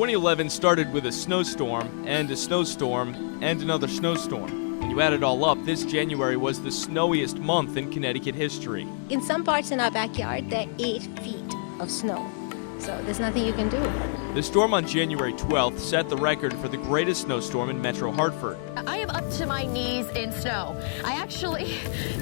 2011 started with a snowstorm, and a snowstorm, and another snowstorm. When you add it all up, this January was the snowiest month in Connecticut history. In some parts in our backyard, there are 8 feet of snow. So there's nothing you can do. The storm on January 12th set the record for the greatest snowstorm in Metro Hartford. I am up to my knees in snow. I actually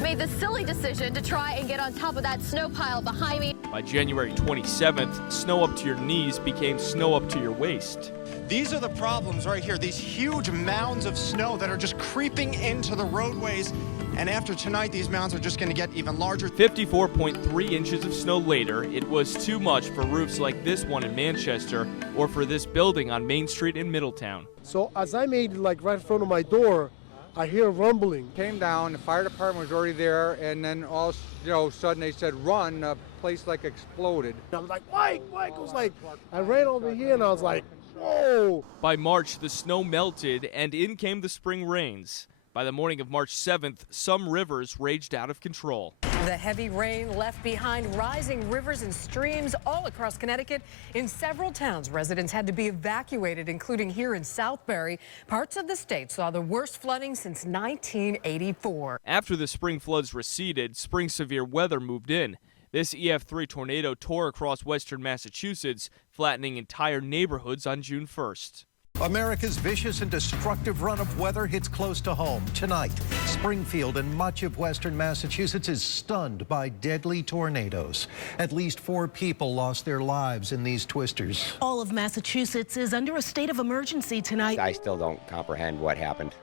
made the silly decision to try and get on top of that snow pile behind me. By January 27th, snow up to your knees became snow up to your waist. These are the problems right here, these huge mounds of snow that are just creeping into the roadways. And after tonight, these mounds are just going to get even larger. 54.3 inches of snow later, it was too much for roofs like this one in Manchester or for this building on Main Street in Middletown. So as I made right in front of my door, I hear rumbling. Came down, the fire department was already there, and then all of a sudden they said, run, the place exploded. I was like, Mike! It was like, I ran over here and I was like, whoa! By March, the snow melted and in came the spring rains. By the morning of March 7th, some rivers raged out of control. The heavy rain left behind rising rivers and streams all across Connecticut. In several towns, residents had to be evacuated, including here in Southbury. Parts of the state saw the worst flooding since 1984. After the spring floods receded, spring severe weather moved in. This EF3 tornado tore across western Massachusetts, flattening entire neighborhoods on June 1st. America's vicious and destructive run of weather hits close to home. Tonight, Springfield and much of western Massachusetts is stunned by deadly tornadoes. At least 4 people lost their lives in these twisters. All of Massachusetts is under a state of emergency tonight. I still don't comprehend what happened.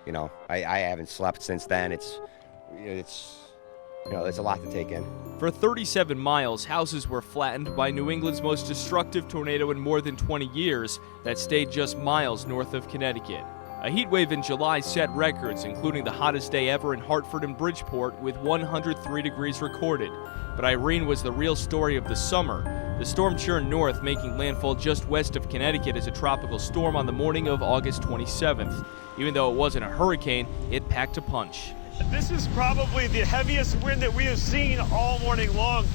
I haven't slept since then. It's a lot to take in. For 37 miles, houses were flattened by New England's most destructive tornado in more than 20 years that stayed just miles north of Connecticut. A heat wave in July set records, including the hottest day ever in Hartford and Bridgeport with 103 degrees recorded. But Irene was the real story of the summer. The storm churned north, making landfall just west of Connecticut as a tropical storm on the morning of August 27th. Even though it wasn't a hurricane, it packed a punch. This is probably the heaviest wind that we have seen all morning long.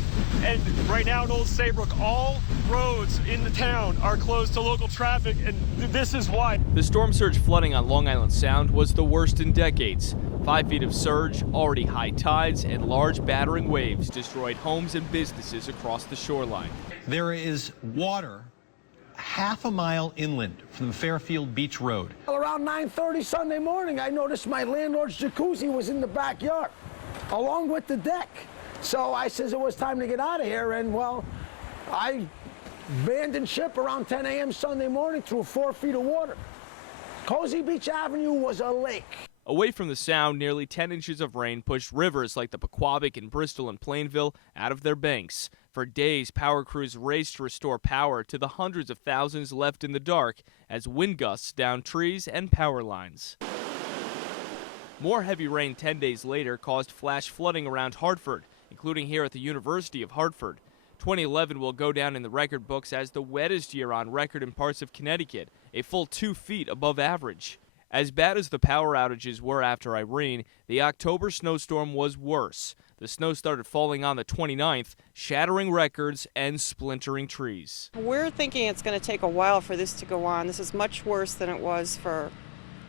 And right now in Old Saybrook, all roads in the town are closed to local traffic, and this is why. The storm surge flooding on Long Island Sound was the worst in decades. 5 feet of surge, already high tides, and large battering waves destroyed homes and businesses across the shoreline. There is water half a mile inland from Fairfield Beach Road. Around 9:30 Sunday morning, I noticed my landlord's jacuzzi was in the backyard, along with the deck. So I says it was time to get out of here, and well, I abandoned ship around 10 a.m. Sunday morning through 4 feet of water. Cozy Beach Avenue was a lake. Away from the Sound, nearly 10 inches of rain pushed rivers like the Pequabic in Bristol and Plainville out of their banks. For days, power crews raced to restore power to the hundreds of thousands left in the dark as wind gusts downed trees and power lines. More heavy rain 10 days later caused flash flooding around Hartford, including here at the University of Hartford. 2011 will go down in the record books as the wettest year on record in parts of Connecticut, a full 2 feet above average. As bad as the power outages were after Irene, the October snowstorm was worse. The snow started falling on the 29th, shattering records and splintering trees. We're thinking it's going to take a while for this to go on. This is much worse than it was for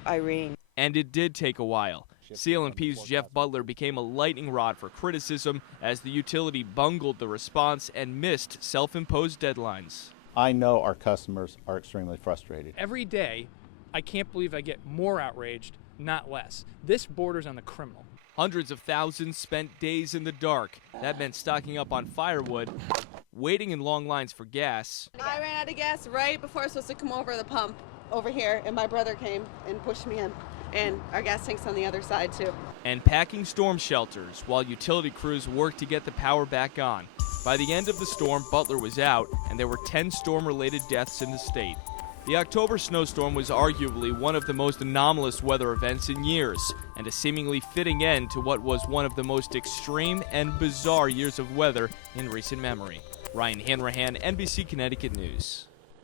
Irene. And it did take a while. CLMP's Jeff Butler became a lightning rod for criticism as the utility bungled the response and missed self-imposed deadlines. I know our customers are extremely frustrated. Every day, I can't believe I get more outraged, not less. This borders on the criminal. Hundreds of thousands spent days in the dark. That meant stocking up on firewood, waiting in long lines for gas. I ran out of gas right before I was supposed to come over the pump over here, and my brother came and pushed me in. And our gas tank's on the other side, too. And packing storm shelters while utility crews worked to get the power back on. By the end of the storm, Butler was out, and there were 10 storm-related deaths in the state. The October snowstorm was arguably one of the most anomalous weather events in years, and a seemingly fitting end to what was one of the most extreme and bizarre years of weather in recent memory. Ryan Hanrahan, NBC Connecticut News.